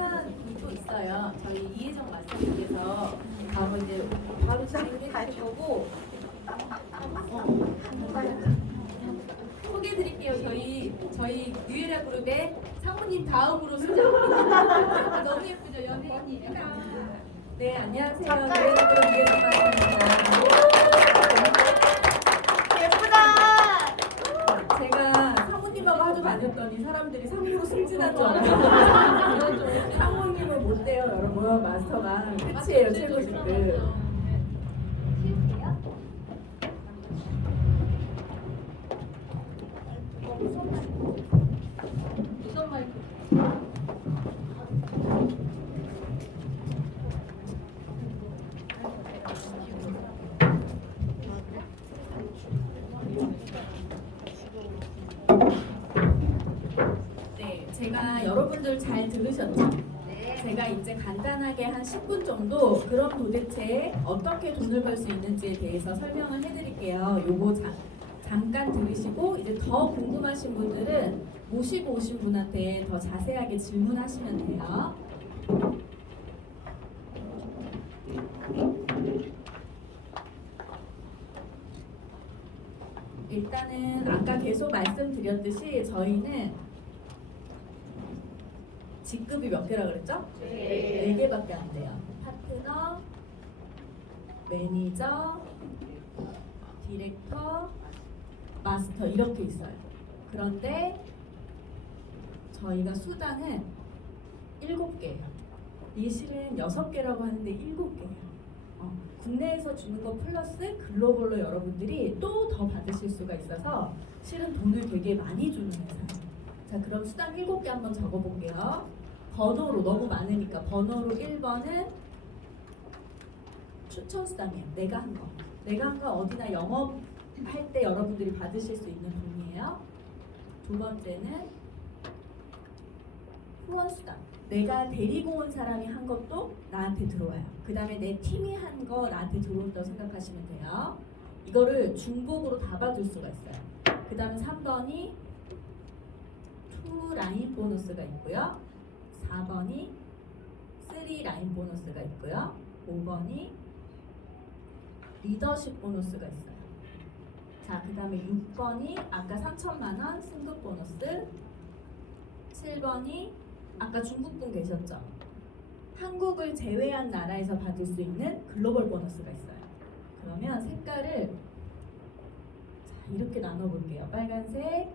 시간이 또 있어요. 저희 이혜정 마스터님께서 바로 이제 바로 진행을 해주실 거고 소개해드릴게요. 저희 뉴에라 그룹의 상무님 다음으로 수장입니다. 너무 예쁘죠, 연예인이. 네, 안녕하세요. 뉴에라 그룹 이혜정 마스터입니다. 제가 상무님하고 하도 다녔더니 사람들이 상무로 승진한 줄 알아요. 상무님은 못 돼요, 여러분. 마스터가 끝이에요, 최고 직급. 무선 마이크. 네, 제가 여러분들 잘 들으셨죠? 제가 이제 간단하게 한 10분 정도 그럼 도대체 어떻게 돈을 벌 수 있는지에 대해서 설명을 해드릴게요. 요거 잠깐 들으시고 이제 더 궁금하신 분들은 모시고 오신 분한테 더 자세하게 질문하시면 돼요. 일단은 아까 계속 말씀드렸듯이 저희는 직급이 몇 개라 그랬죠? 네 개밖에 안 돼요. 파트너, 매니저, 디렉터, 마스터 이렇게 있어요. 그런데 저희가 수당은 7개예요. 이게 실은 6개라고 하는데 7개예요. 국내에서 주는 거 플러스 글로벌로 여러분들이 또 더 받으실 수가 있어서 실은 돈을 되게 많이 주는 회사예요. 자, 그럼 수당 7개 한번 적어볼게요. 번호로 너무 많으니까 번호로 1번은 추천 수당이에요. 내가 한 거. 내가 한 거 어디나 영업할 때 여러분들이 받으실 수 있는 돈이에요. 두 번째는 후원 수당. 내가 데리고 온 사람이 한 것도 나한테 들어와요. 그 다음에 내 팀이 한 거 나한테 들어온다고 생각하시면 돼요. 이거를 중복으로 다 받을 수가 있어요. 그 다음에 3번이 투 라인 보너스가 있고요. 4번이 3 라인 보너스가 있고요. 5번이 리더십 보너스가 있어요. 자, 그 다음에 6번이 아까 3천만 원 승급 보너스, 7번이 아까 중국분 계셨죠? 한국을 제외한 나라에서 받을 수 있는 글로벌 보너스가 있어요. 그러면 색깔을 자, 이렇게 나눠볼게요. 빨간색,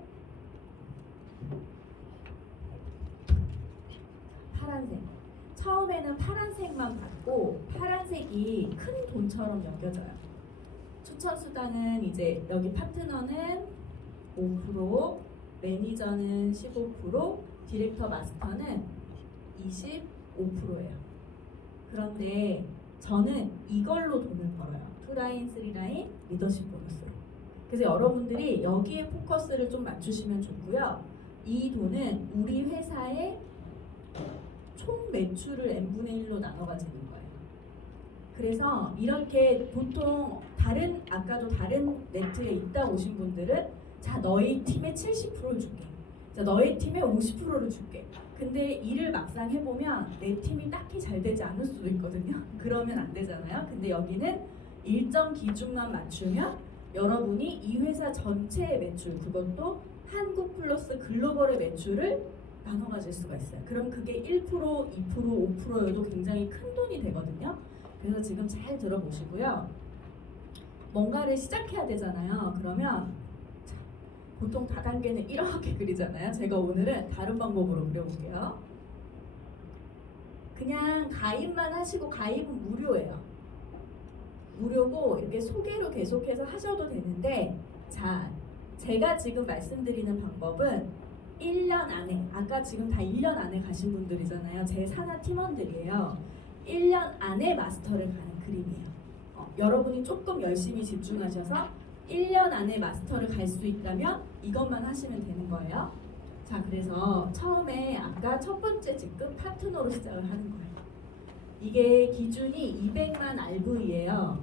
파란색. 처음에는 파란색만 받고 파란색이 큰 돈처럼 여겨져요. 추천 수당은 이제 여기 파트너는 5%, 매니저는 15%, 디렉터 마스터는 25%예요. 그런데 저는 이걸로 돈을 벌어요. 2라인, 3라인, 리더십 보너스로. 그래서 여러분들이 여기에 포커스를 좀 맞추시면 좋고요. 이 돈은 우리 회사의 총 매출을 n분의 1로 나눠 가지는 거예요. 그래서 이렇게 보통 아까도 다른 네트에 있다 오신 분들은 자, 너희 팀에 70%를 줄게. 자, 너희 팀에 50%를 줄게. 근데 일을 막상 해보면 내 팀이 딱히 잘 되지 않을 수도 있거든요. 그러면 안 되잖아요. 근데 여기는 일정 기준만 맞추면 여러분이 이 회사 전체의 매출, 그것도 한국 플러스 글로벌의 매출을 나눠 가질 수가 있어요. 그럼 그게 1%, 2%, 5%여도 굉장히 큰 돈이 되거든요. 그래서 지금 잘 들어보시고요. 뭔가를 시작해야 되잖아요. 그러면 자, 보통 다단계는 이렇게 그리잖아요. 제가 오늘은 다른 방법으로 그려볼게요. 그냥 가입만 하시고 가입은 무료예요. 무료고 이렇게 소개로 계속해서 하셔도 되는데 자, 제가 지금 말씀드리는 방법은 1년 안에, 아까 지금 다 1년 안에 가신 분들이잖아요. 제 산하 팀원들이에요. 1년 안에 마스터를 가는 그림이에요. 여러분이 조금 열심히 집중하셔서 1년 안에 마스터를 갈 수 있다면 이것만 하시면 되는 거예요. 자, 그래서 처음에 아까 첫 번째 직급 파트너로 시작을 하는 거예요. 이게 기준이 200만 RV예요.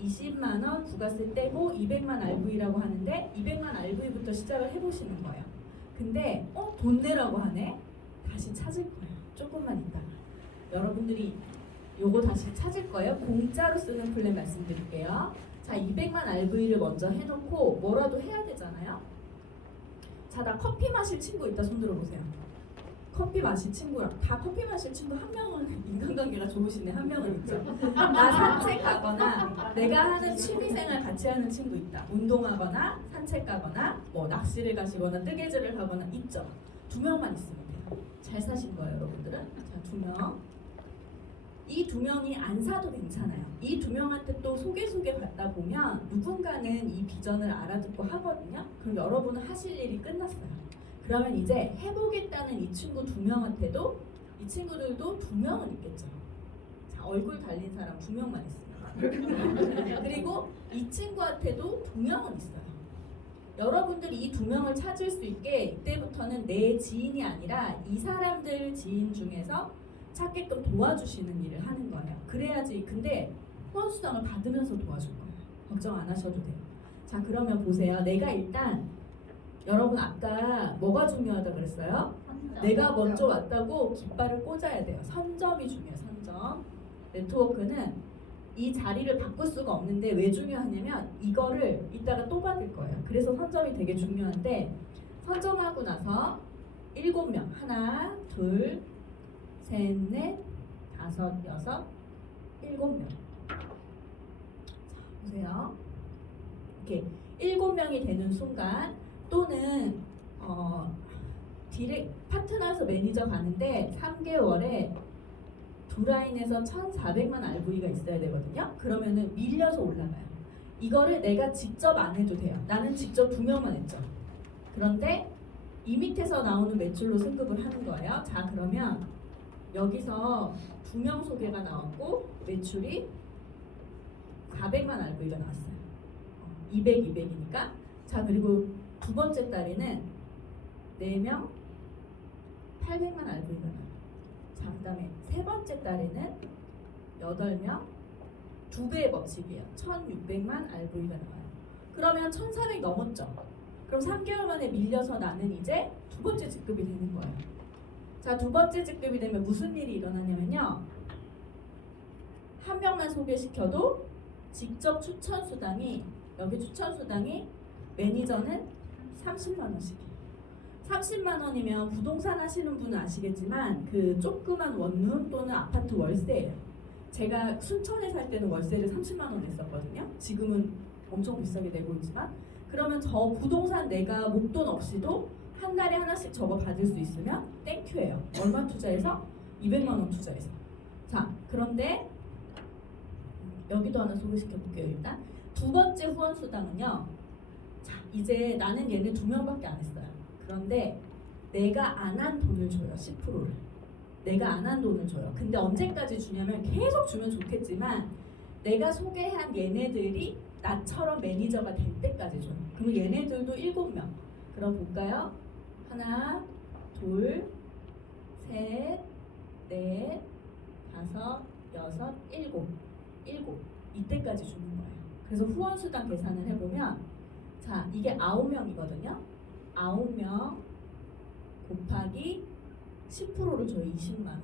20만 원 부가세 떼고 200만 RV라고 하는데 200만 RV부터 시작을 해보시는 거예요. 근데 돈 내라고 하네? 다시 찾을 거예요. 조금만 있다가 여러분들이 요거 다시 찾을 거예요. 공짜로 쓰는 플랜 말씀드릴게요. 자, 200만 RV를 먼저 해놓고 뭐라도 해야 되잖아요. 자, 나 커피 마실 친구 있다. 손 들어보세요. 커피 마실 친구랑 다 커피 마실 친구 한 명은 인간관계가 좋으시네. 한 명은 있죠. 나 산책 가거나 내가 하는 취미생활 같이 하는 친구 있다. 운동하거나 산책 가거나 뭐 낚시를 가시거나 뜨개질을 하거나 있죠. 2명만 있으면 돼요. 잘 사신 거예요, 여러분들은. 자, 2명. 이 2명이 안 사도 괜찮아요. 이 2명한테 또 소개 받다 보면 누군가는 이 비전을 알아듣고 하거든요. 그럼 여러분은 하실 일이 끝났어요. 그러면 이제 해보겠다는 이 친구 2명한테도 이 친구들도 2명은 있겠죠. 자, 얼굴 달린 사람 2명만 있습니다. 그리고 이 친구한테도 2명은 있어요. 여러분들이 이 2명을 찾을 수 있게 이때부터는 내 지인이 아니라 이 사람들 지인 중에서 찾게끔 도와주시는 일을 하는 거예요. 그래야지. 근데 후원수당을 받으면서 도와줄 거예요. 걱정 안 하셔도 돼요. 자, 그러면 보세요. 내가 일단 여러분 아까 뭐가 중요하다 그랬어요? 내가 먼저 왔다고 깃발을 꽂아야 돼요. 선점이 중요해요. 선점. 네트워크는 이 자리를 바꿀 수가 없는데 왜 중요하냐면 이거를 이따가 또 받을 거예요. 그래서 선점이 되게 중요한데 선점하고 나서 7명 하나 둘 셋, 넷, 다섯, 여섯, 7명. 자, 보세요. 이렇게 7명이 되는 순간 또는 파트너에서 매니저 가는데 3개월에 두 라인에서 1,400만 RV가 있어야 되거든요. 그러면은 밀려서 올라가요. 이거를 내가 직접 안 해도 돼요. 나는 직접 2명만 했죠. 그런데 이 밑에서 나오는 매출로 승급을 하는 거예요. 자, 그러면 여기서 2명 소개가 나왔고 매출이 400만 RV가 나왔어요. 200, 200이니까. 자, 그리고 두 번째 달에는 4명 800만 RV가 나와요. 자, 그 다음에 세 번째 달에는 8명 2배의 법칙이에요. 1600만 RV가 나와요. 그러면 1400 넘었죠. 그럼 3개월 만에 밀려서 나는 이제 두 번째 직급이 되는 거예요. 자, 두 번째 직급이 되면 무슨 일이 일어나냐면요. 한 명만 소개시켜도 직접 추천 수당이 여기 추천 수당이 매니저는 30만 원씩이에요. 30만 원이면 부동산 하시는 분은 아시겠지만 그 조그만 원룸 또는 아파트 월세예요. 제가 순천에 살 때는 월세를 30만 원 냈었거든요. 지금은 엄청 비싸게 내고 있지만 그러면 저 부동산 내가 목돈 없이도 한 달에 하나씩 저거 받을 수 있으면 땡큐예요. 얼마 투자해서? 200만 원 투자해서. 자, 그런데 여기도 하나 소개시켜 볼게요. 일단 두 번째 후원 수당은요. 자, 이제 나는 얘네 2명밖에 안 했어요. 그런데 내가 안 한 돈을 줘요. 10%를. 내가 안 한 돈을 줘요. 근데 언제까지 주냐면 계속 주면 좋겠지만 내가 소개한 얘네들이 나처럼 매니저가 될 때까지 줘요. 그럼 얘네들도 7명. 그럼 볼까요? 하나, 둘, 셋, 넷, 다섯, 여섯, 일곱. 이때까지 주는 거예요. 그래서 후원수당 계산을 해보면 자, 이게 9명이거든요. 9명 곱하기 10%를 줘요. 20만 원.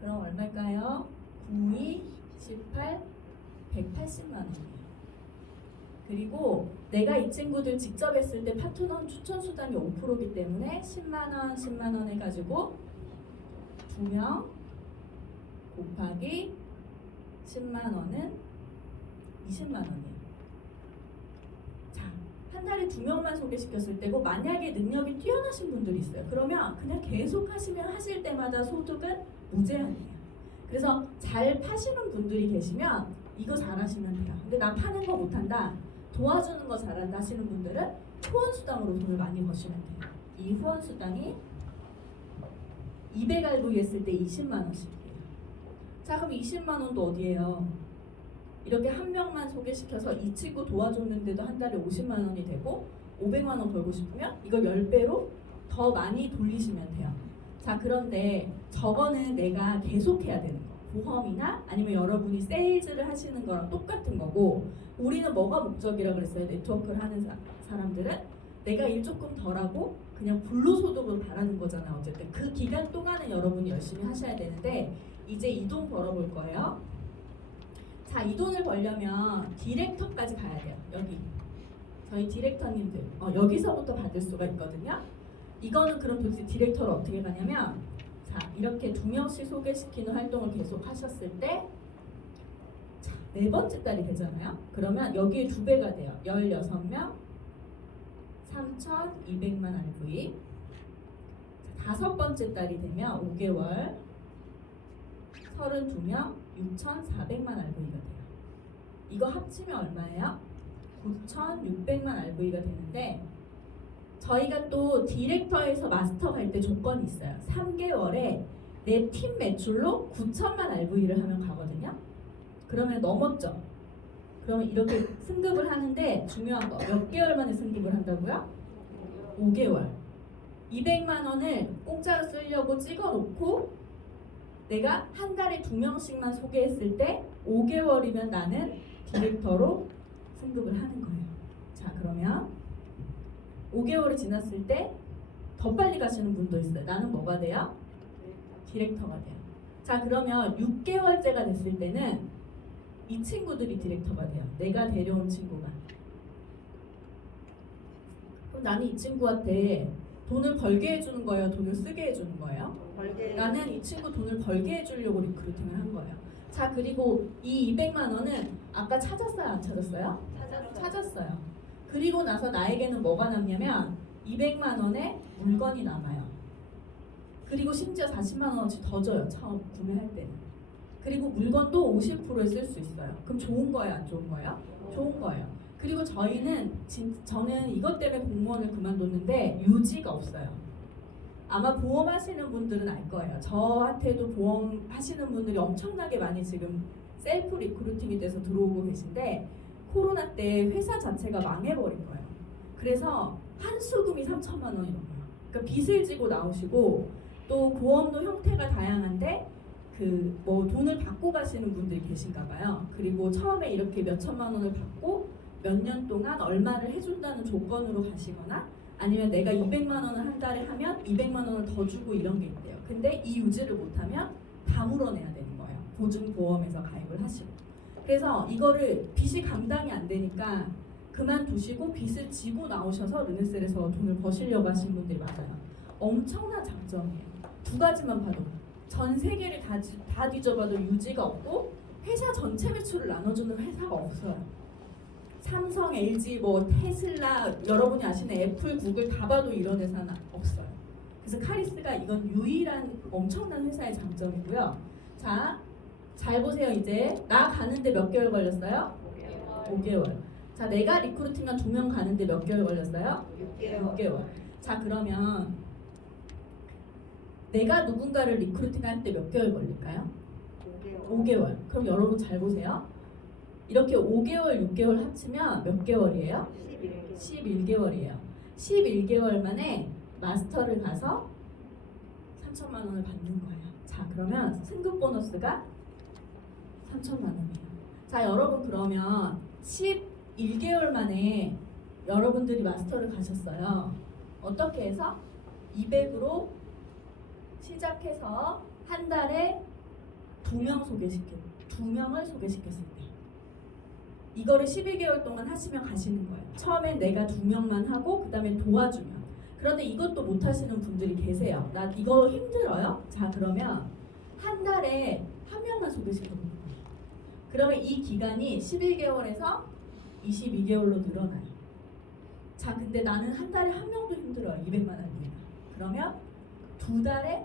그럼 얼마일까요? 9, 2, 18, 180만 원이에요. 그리고 내가 이 친구들 직접 했을 때 파트너 추천 수당이 5%이기 때문에 10만 원 해가지고 2명 곱하기 10만 원은 20만 원이에요. 자, 한 달에 2명만 소개시켰을 때고 만약에 능력이 뛰어나신 분들이 있어요. 그러면 그냥 계속 하시면 하실 때마다 소득은 무제한이에요. 그래서 잘 파시는 분들이 계시면 이거 잘하시면 돼요. 근데 나 파는 거 못한다. 도와주는 거 잘한다 하시는 분들은 후원수당으로 돈을 많이 버시면 돼요. 이 후원수당이 200 RV 했을 때 20만 원씩이에요. 자, 그럼 20만 원도 어디에요? 이렇게 한 명만 소개시켜서 이 친구 도와줬는데도 한 달에 50만 원이 되고 500만 원 벌고 싶으면 이걸 10배로 더 많이 돌리시면 돼요. 자, 그런데 저거는 내가 계속 해야 되는 거. 보험이나 아니면 여러분이 세일즈를 하시는 거랑 똑같은 거고 우리는 뭐가 목적이라 그랬어요? 네트워크를 하는 사람들은 내가 일 조금 덜하고 그냥 불로소득으로 바라는 거잖아. 어쨌든 그 기간 동안은 여러분이 열심히 하셔야 되는데 이제 이 돈 벌어볼 거예요. 자, 이 돈을 벌려면 디렉터까지 가야 돼요. 여기 저희 디렉터님들 여기서부터 받을 수가 있거든요. 이거는 그럼 도대체 디렉터를 어떻게 가냐면 자, 이렇게 2명씩 소개시키는 활동을 계속 하셨을 때 자, 4번째 달이 되잖아요. 그러면 여기에 2배가 돼요. 16명 3,200만 RV. 5번째 달이 되면 5개월 32명 6,400만 RV가 돼요. 이거 합치면 얼마예요? 9,600만 RV가 되는데 저희가 또 디렉터에서 마스터 갈 때 조건이 있어요. 3개월에 내 팀 매출로 9천만 RV를 하면 가거든요. 그러면 넘었죠. 그러면 이렇게 승급을 하는데 중요한 거 몇 개월 만에 승급을 한다고요? 5개월. 200만 원을 공짜로 쓰려고 찍어놓고 내가 한 달에 2명씩만 소개했을 때 5개월이면 나는 디렉터로 승급을 하는 거예요. 자, 그러면 5개월이 지났을 때 더 빨리 가시는 분도 있어요. 나는 뭐가 돼요? 디렉터가 돼요. 자, 그러면 6개월째가 됐을 때는 이 친구들이 디렉터가 돼요. 내가 데려온 친구가. 그럼 나는 이 친구한테 돈을 벌게 해주는 거예요? 돈을 쓰게 해주는 거예요? 나는 이 친구 돈을 벌게 해주려고 리크루팅을 한 거예요. 자, 그리고 이 200만 원은 아까 찾았어요? 안 찾았어요? 찾았어요. 그리고 나서 나에게는 뭐가 남냐면 200만 원의 물건이 남아요. 그리고 심지어 40만 원어치 더 줘요. 처음 구매할 때는. 그리고 물건도 50%에 쓸 수 있어요. 그럼 좋은 거예요? 안 좋은 거예요? 좋은 거예요. 그리고 저는 이것 때문에 공무원을 그만뒀는데 유지가 없어요. 아마 보험 하시는 분들은 알 거예요. 저한테도 보험 하시는 분들이 엄청나게 많이 지금 셀프 리크루팅이 돼서 들어오고 계신데 코로나 때 회사 자체가 망해버린 거예요. 그래서 한수금이 3천만 원이 넘어요. 그러니까 빚을 지고 나오시고 또 보험도 형태가 다양한데 뭐 돈을 받고 가시는 분들이 계신가 봐요. 그리고 처음에 이렇게 몇 천만 원을 받고 몇 년 동안 얼마를 해준다는 조건으로 가시거나 아니면 내가 200만 원을 한 달에 하면 200만 원을 더 주고 이런 게 있대요. 근데 이 유지를 못하면 다 물어내야 되는 거예요. 보증보험에서 가입을 하시고. 그래서 이거를 빚이 감당이 안 되니까 그만두시고 빚을 지고 나오셔서 르네셀에서 돈을 버시려고 하시는 분들이 많아요. 엄청난 장점이에요. 2가지만 봐도 전 세계를 다 뒤져봐도 유지가 없고 회사 전체 매출을 나눠주는 회사가 없어요. 삼성, LG, 뭐 테슬라, 여러분이 아시는 애플, 구글 다 봐도 이런 회사는 없어요. 그래서 카리스가 이건 유일한 엄청난 회사의 장점이고요. 자, 잘 보세요. 이제 나 가는데 몇 개월 걸렸어요? 5개월. 자, 내가 리크루팅한 2명 가는데 몇 개월 걸렸어요? 6개월. 자, 그러면 내가 누군가를 리크루팅할 때 몇 개월 걸릴까요? 5개월. 그럼 여러분 잘 보세요. 이렇게 5개월, 6개월 합치면 몇 개월이에요? 11개월이에요. 11개월 만에 마스터를 가서 3천만 원을 받는 거예요. 자, 그러면 승급 보너스가 3천만 원이에요. 자, 여러분 그러면 11개월 만에 여러분들이 마스터를 가셨어요. 어떻게 해서? 200으로 시작해서 한 달에 2명을 소개시켰을 때 이거를 12개월 동안 하시면 가시는 거예요. 처음엔 내가 2명만 하고 그 다음에 도와주면. 그런데 이것도 못 하시는 분들이 계세요. 나 이거 힘들어요? 자, 그러면 한 달에 1명만 소개시켜보는 거예요. 그러면 이 기간이 11개월에서 22개월로 늘어나요. 자, 근데 나는 한 달에 1명도 힘들어요. 200만 RV가. 그러면 2달에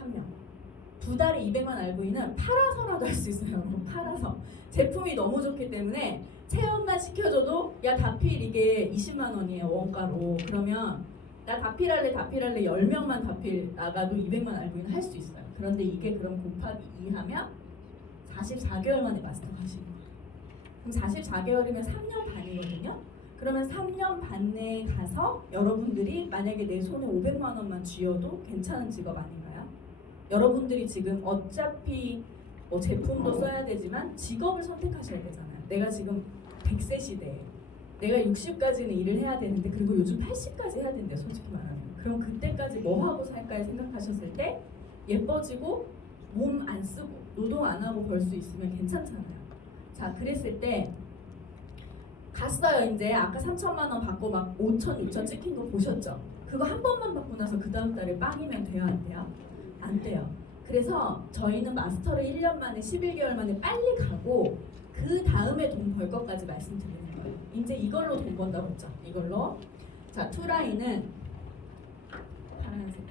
1명. 2달에 200만 RV는 팔아서라도 할 수 있어요. 팔아서. 제품이 너무 좋기 때문에 체험만 시켜줘도 야, 다필 이게 20만 원이에요. 원가로. 그러면 나 다필할래 10명만 다필 나가도 200만 RV는 할 수 있어요. 그런데 이게 그럼 곱하기 2 하면 44개월 만에 마스터 하시는 거예요. 그럼 44개월이면 3년 반이거든요. 그러면 3년 반 내에 가서 여러분들이 만약에 내 손에 500만 원만 쥐어도 괜찮은 직업 아닌가요? 여러분들이 지금 어차피 뭐 제품도 써야 되지만 직업을 선택하셔야 되잖아요. 내가 지금 100세 시대에 내가 60까지는 일을 해야 되는데 그리고 요즘 80까지 해야 된대 솔직히 말하면. 그럼 그때까지 뭐 하고 살까 생각하셨을 때 예뻐지고 몸 안 쓰고 노동 안 하고 벌 수 있으면 괜찮잖아요. 자, 그랬을 때 갔어요. 이제 아까 3천만 원 받고 막 5천, 6천 찍힌 거 보셨죠? 그거 한 번만 받고 나서 그 다음 달에 빵이면 돼요, 안 돼요? 안 돼요. 그래서 저희는 마스터를 1년 만에 11개월 만에 빨리 가고 그 다음에 돈 벌 것까지 말씀드리는 거예요. 이제 이걸로 돈 번다고 했죠. 이걸로. 자, 투라인은 파란색.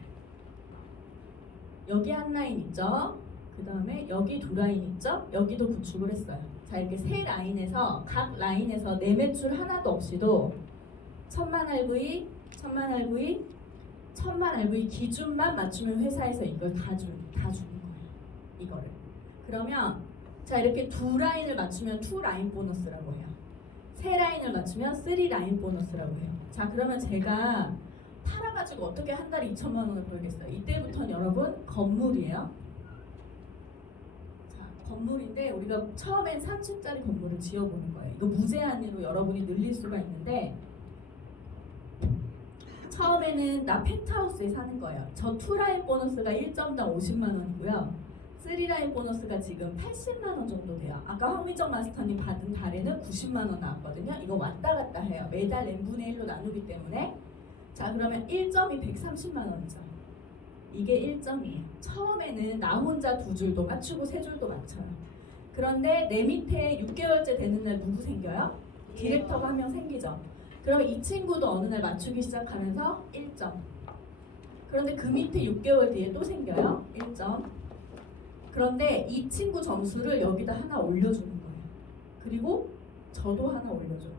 여기 한 라인 있죠? 그 다음에 여기 두 라인 있죠? 여기도 구축을 했어요. 자, 이렇게 세 라인에서 각 라인에서 내 매출 하나도 없이도 1000만 RV, 1000만 RV, 1000만 RV 기준만 맞추면 회사에서 이걸 다 주는 거예요. 이거를. 그러면 자, 이렇게 두 라인을 맞추면 2 라인 보너스라고 해요. 세 라인을 맞추면 3 라인 보너스라고 해요. 자, 그러면 제가 팔아가지고 어떻게 한 달에 2천만 원을 벌겠어요? 이때부터는 여러분 건물이에요. 자, 건물인데 우리가 처음엔 3층짜리 건물을 지어보는 거예요. 이거 무제한으로 여러분이 늘릴 수가 있는데 처음에는 나 펜트하우스에 사는 거예요. 저 2라인 보너스가 1점당 50만 원이고요. 3라인 보너스가 지금 80만 원 정도 돼요. 아까 황민정 마스터님 받은 달에는 90만 원 나왔거든요. 이거 왔다 갔다 해요. 매달 n분의 1로 나누기 때문에. 자, 그러면 1점이 130만 원이죠. 이게 1점이에요. 처음에는 나 혼자 2줄도 맞추고 3줄도 맞춰요. 그런데 내 밑에 6개월째 되는 날 누구 생겨요? 디렉터가 한 명 생기죠. 그러면 이 친구도 어느 날 맞추기 시작하면서 1점. 그런데 그 밑에 6개월 뒤에 또 생겨요. 1점. 그런데 이 친구 점수를 여기다 하나 올려주는 거예요. 그리고 저도 하나 올려줘요.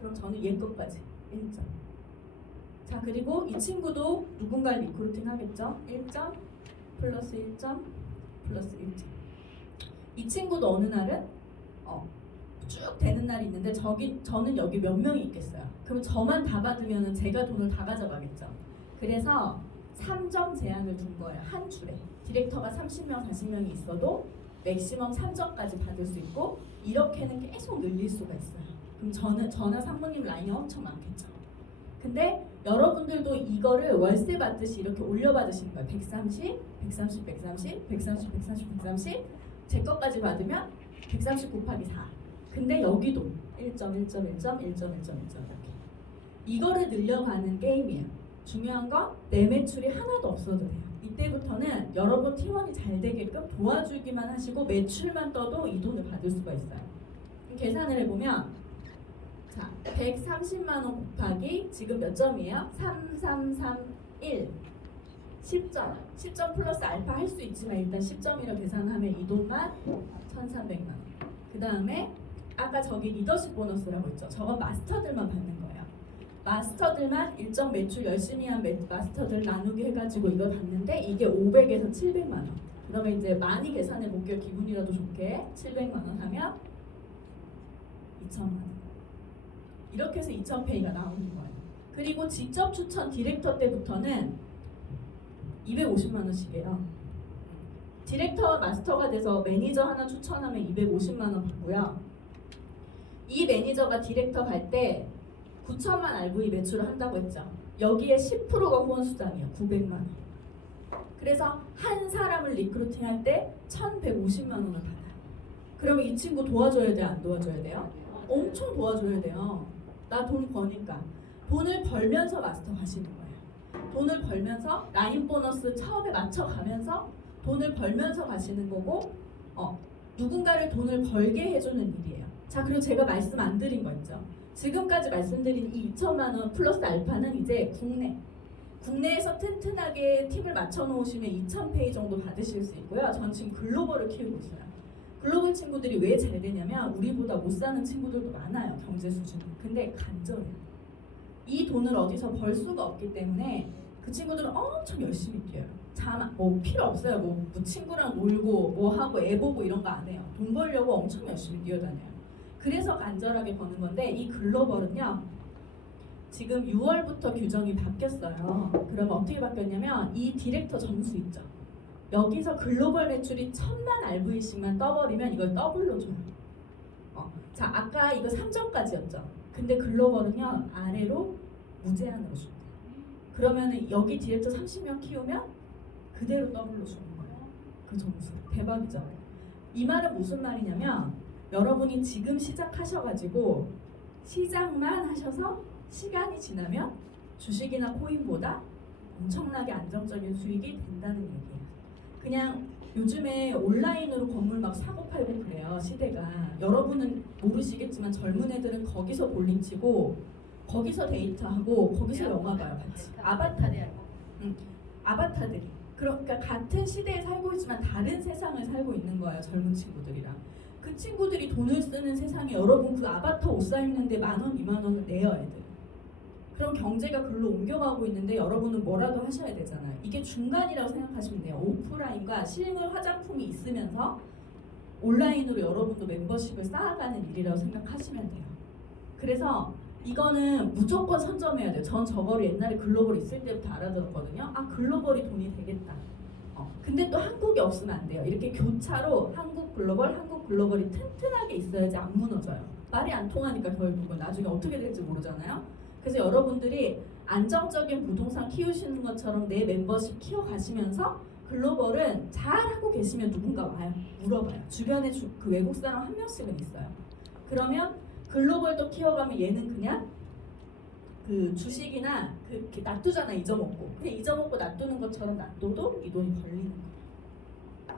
그럼 저는 얘 것까지 1점. 자, 그리고 이 친구도 누군가를 리크루팅 하겠죠. 1점 플러스 1점 플러스 1점. 이 친구도 어느 날은 쭉 되는 날이 있는데 저는 여기 몇 명이 있겠어요. 그럼 저만 다 받으면 제가 돈을 다 가져가겠죠. 그래서 3점 제한을 둔 거예요. 한 줄에. 디렉터가 30명, 40명이 있어도 맥시멈 3점까지 받을 수 있고 이렇게는 계속 늘릴 수가 있어요. 그럼 저나 상무님 라인이 엄청 많겠죠. 근데 여러분들도 이거를 월세 받듯이 이렇게 올려받으시는 거예요. 130, 130, 130, 130, 130, 130 제 것까지 받으면 130 곱하기 4. 근데 여기도 1점, 1점, 1점, 1점, 1점, 1점 이렇게. 이거를 늘려가는 게임이에요. 중요한 건 내 매출이 하나도 없어도 돼요. 이때부터는 여러분 팀원이 잘 되게끔 도와주기만 하시고 매출만 떠도 이 돈을 받을 수가 있어요. 계산을 해보면 자, 130만 원 곱하기 지금 몇 점이에요? 3331 10점 10점 플러스 알파 할 수 있지만 일단 10점이라 계산하면 이 돈만 1,300만 원. 그 다음에 아까 저기 리더십 보너스라고 있죠. 저건 마스터들만 받는 거예요. 마스터들만 일정 매출 열심히 한 마스터들 나누기 해가지고 이걸 받는데 이게 500에서 700만 원. 그러면 이제 많이 계산해 볼게요. 기분이라도 좋게 700만 원 하면 2천만 원. 이렇게 해서 2,000페이가 나오는 거예요. 그리고 직접 추천 디렉터 때부터는 250만 원씩이에요. 디렉터 마스터가 돼서 매니저 하나 추천하면 250만 원 받고요. 이 매니저가 디렉터 갈 때 9천만 RV 매출을 한다고 했죠. 여기에 10%가 후원 수당이에요. 900만 원. 그래서 한 사람을 리크루팅할 때 1,150만 원을 받아요. 그러면 이 친구 도와줘야 돼요? 안 도와줘야 돼요? 엄청 도와줘야 돼요. 나 돈 버니까. 돈을 벌면서 마스터 가시는 거예요. 돈을 벌면서 라인 보너스 처음에 맞춰가면서 돈을 벌면서 가시는 거고 누군가를 돈을 벌게 해주는 일이에요. 자, 그리고 제가 말씀 안 드린 거 있죠. 지금까지 말씀드린 이 2천만 원 플러스 알파는 이제 국내에서 튼튼하게 팀을 맞춰 놓으시면 2,000페이 정도 받으실 수 있고요. 전 지금 글로벌을 키우고 있어요. 글로벌 친구들이 왜 잘 되냐면 우리보다 못 사는 친구들도 많아요. 경제 수준이. 근데 간절해요. 이 돈을 어디서 벌 수가 없기 때문에 그 친구들은 엄청 열심히 뛰어요. 뭐 필요 없어요. 뭐 친구랑 놀고 뭐 하고 애 보고 이런 거 안 해요. 돈 벌려고 엄청 열심히 뛰어다녀요. 그래서 간절하게 버는 건데 이 글로벌은요. 지금 6월부터 규정이 바뀌었어요. 그럼 어떻게 바뀌었냐면 이 디렉터 점수 있죠. 여기서 글로벌 매출이 1,000만 RV씩만 떠버리면 이걸 더블로 줘요. 자, 아까 이거 3점까지였죠. 근데 글로벌은요, 아래로 무제한으로 준대요. 그러면은 여기 디렉터 30명 키우면 그대로 더블로 주는 거예요. 그 점수. 대박이죠. 이 말은 무슨 말이냐면 여러분이 지금 시작하셔가지고 시작만 하셔서 시간이 지나면 주식이나 코인보다 엄청나게 안정적인 수익이 된다는 얘기예요. 그냥 요즘에 온라인으로 건물 막 사고 팔고 그래요. 시대가. 여러분은 모르시겠지만 젊은 애들은 거기서 볼링치고 거기서 데이트하고 거기서 영화 봐요. 같이. 아바타들이. 그러니까 같은 시대에 살고 있지만 다른 세상을 살고 있는 거예요. 젊은 친구들이랑. 그 친구들이 돈을 쓰는 세상에 여러분 그 아바타 옷 사 입는데 10,000원, 20,000원을 내요, 애들. 그럼 경제가 글로 옮겨가고 있는데 여러분은 뭐라도 하셔야 되잖아요. 이게 중간이라고 생각하시면 돼요. 오프라인과 실물 화장품이 있으면서 온라인으로 여러분도 멤버십을 쌓아가는 일이라고 생각하시면 돼요. 그래서 이거는 무조건 선점해야 돼요. 전 저거를 옛날에 글로벌 있을 때부터 알아들었거든요. 아, 글로벌이 돈이 되겠다. 근데 또 한국이 없으면 안 돼요. 이렇게 교차로 한국 글로벌이 튼튼하게 있어야지 안 무너져요. 말이 안 통하니까 결국은 나중에 어떻게 될지 모르잖아요. 그래서 여러분들이 안정적인 부동산 키우시는 것처럼 내 멤버십 키워가시면서 글로벌은 잘하고 계시면 누군가 와요. 물어봐요. 주변에 그 외국 사람 한 명씩은 있어요. 그러면 글로벌도 키워가면 얘는 그냥 그 주식이나 그 놔두잖아. 잊어먹고. 그냥 잊어먹고 놔두는 것처럼 놔둬도 이 돈이 벌리는 거예요.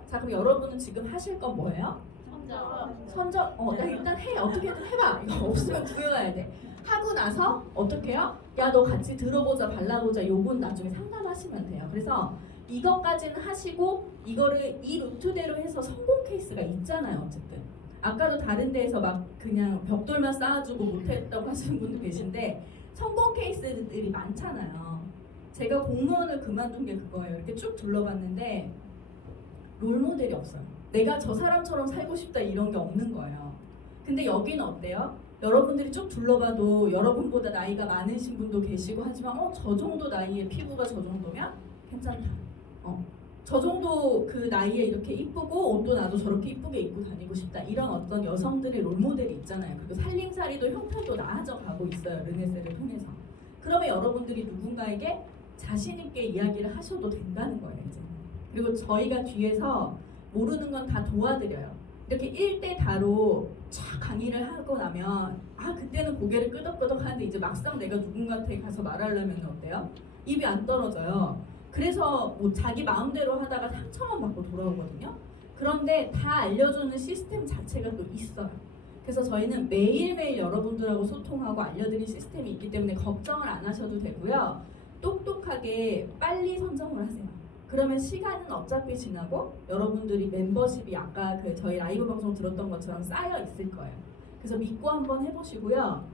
자, 그럼 여러분은 지금 하실 건 뭐예요? 선점. 나 일단 해. 어떻게든 해봐. 이거 없으면 구해와야 돼. 하고 나서 어떻게 해요? 야, 너 같이 들어보자, 발라보자. 요건 나중에 상담하시면 돼요. 그래서 이것까지는 하시고 이거를 이 루트대로 해서 성공 케이스가 있잖아요. 어쨌든. 아까도 다른 데에서 막 그냥 벽돌만 쌓아주고 못했다고 하시는 분도 계신데 성공 케이스들이 많잖아요. 제가 공무원을 그만둔 게 그거예요. 이렇게 쭉 둘러봤는데 롤모델이 없어요. 내가 저 사람처럼 살고 싶다 이런 게 없는 거예요. 근데 여기는 어때요? 여러분들이 쭉 둘러봐도 여러분보다 나이가 많으신 분도 계시고 하지만 저 정도 나이에 피부가 저 정도면 괜찮다. 저 정도 그 나이에 이렇게 이쁘고 옷도 나도 저렇게 이쁘게 입고 다니고 싶다. 이런 어떤 여성들의 롤모델이 있잖아요. 그리고 살림살이도 형편도 나아져 가고 있어요. 르네세를 통해서. 그러면 여러분들이 누군가에게 자신 있게 이야기를 하셔도 된다는 거예요. 이제. 그리고 저희가 뒤에서 모르는 건 다 도와드려요. 이렇게 1대 다로 쫙 강의를 하고 나면 그때는 고개를 끄덕끄덕 하는데 이제 막상 내가 누군가한테 가서 말하려면 어때요? 입이 안 떨어져요. 그래서 뭐 자기 마음대로 하다가 상처만 받고 돌아오거든요. 그런데 다 알려주는 시스템 자체가 또 있어요. 그래서 저희는 매일매일 여러분들하고 소통하고 알려드릴 시스템이 있기 때문에 걱정을 안 하셔도 되고요. 똑똑하게 빨리 선정을 하세요. 그러면 시간은 어차피 지나고 여러분들이 멤버십이 아까 그 저희 라이브 방송 들었던 것처럼 쌓여 있을 거예요. 그래서 믿고 한번 해보시고요.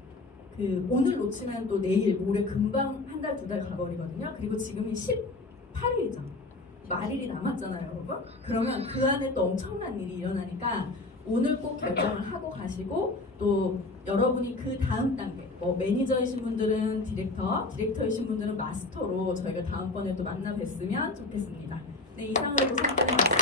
그 오늘 놓치면 또 내일 모레 금방 한 달 두 달 가버리거든요. 그리고 지금이 18일이죠. 말일이 남았잖아요, 여러분. 그러면 그 안에 또 엄청난 일이 일어나니까 오늘 꼭 결정을 하고 가시고 또 여러분이 그 다음 단계 뭐 매니저이신 분들은 디렉터이신 분들은 마스터로 저희가 다음번에 또 만나 뵀으면 좋겠습니다. 네, 이상으로 고생 많으셨습니다.